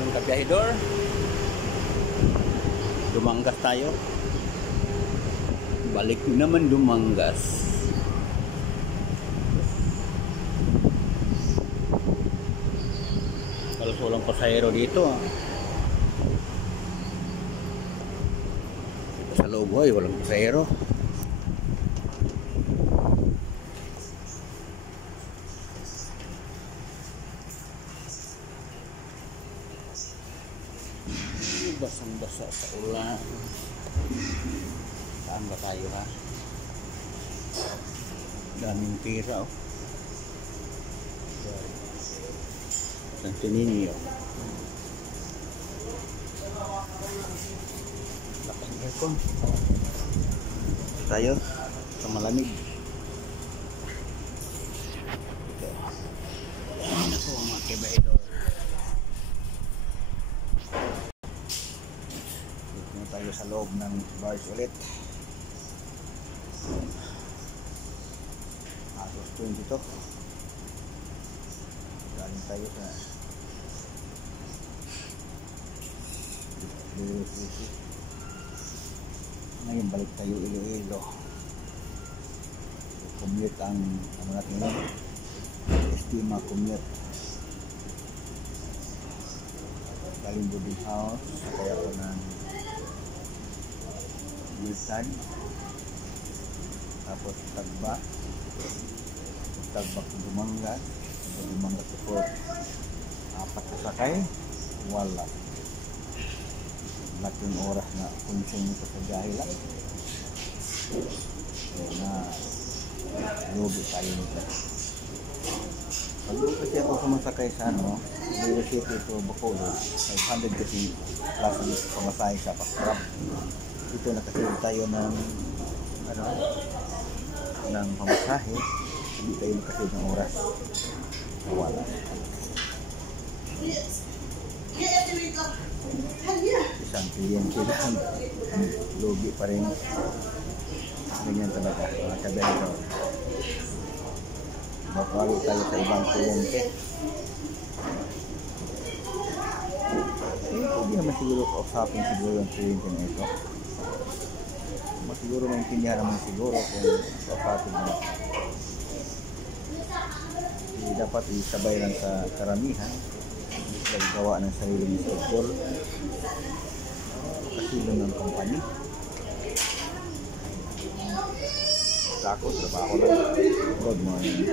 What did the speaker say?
aming kabiyahidor. Dumanggas tayo. Balik naman Dumanggas. Halos walang pasahero dito. Sa loob ay walang pasahero. Basang-basa sa ulan. Saan ba tayo ha? Daming tira oh. Santo Niño. Laking aircon. Tayo sa malamig. Ano po mga kabiyahidor. Tayo sa loob ng barge ulit. Asos 20 to. Galing tayo sa ngayon balik tayo Iloilo. Commute ang ano natin yun, Estima commute. Galing boarding house kaya ako ng Wilson, tapos Tagba to Dumanggas, Dumanggas to Port. 4 na sakay, wala. Laking oras na konsum nito sa biyahe lang. Kaya na lubi tayo nito. Pag-uwi kasi ako sumasakay sa Iloilo City to Bacolod, 500 kasi plus ang pamasahe sa Pakrap. Dito nakasave tayo ng pamasahe, hindi tayo nakasave ng oras. Wala. Isang kliyente lang, lugi pa rin. Ganyan talaga mga kabiyahidor. Bakalo tayo sa ibang kliyente. Hindi naman siguro kausapin siguro yung kliyente na ito. Siguro maintindihan naman siguro kung kausapin mo. Hindi dapat isabay lang sa karamihan. Gawa ng sariling schedule kasi doon ng company. Takot, trabaho lang. Good morning.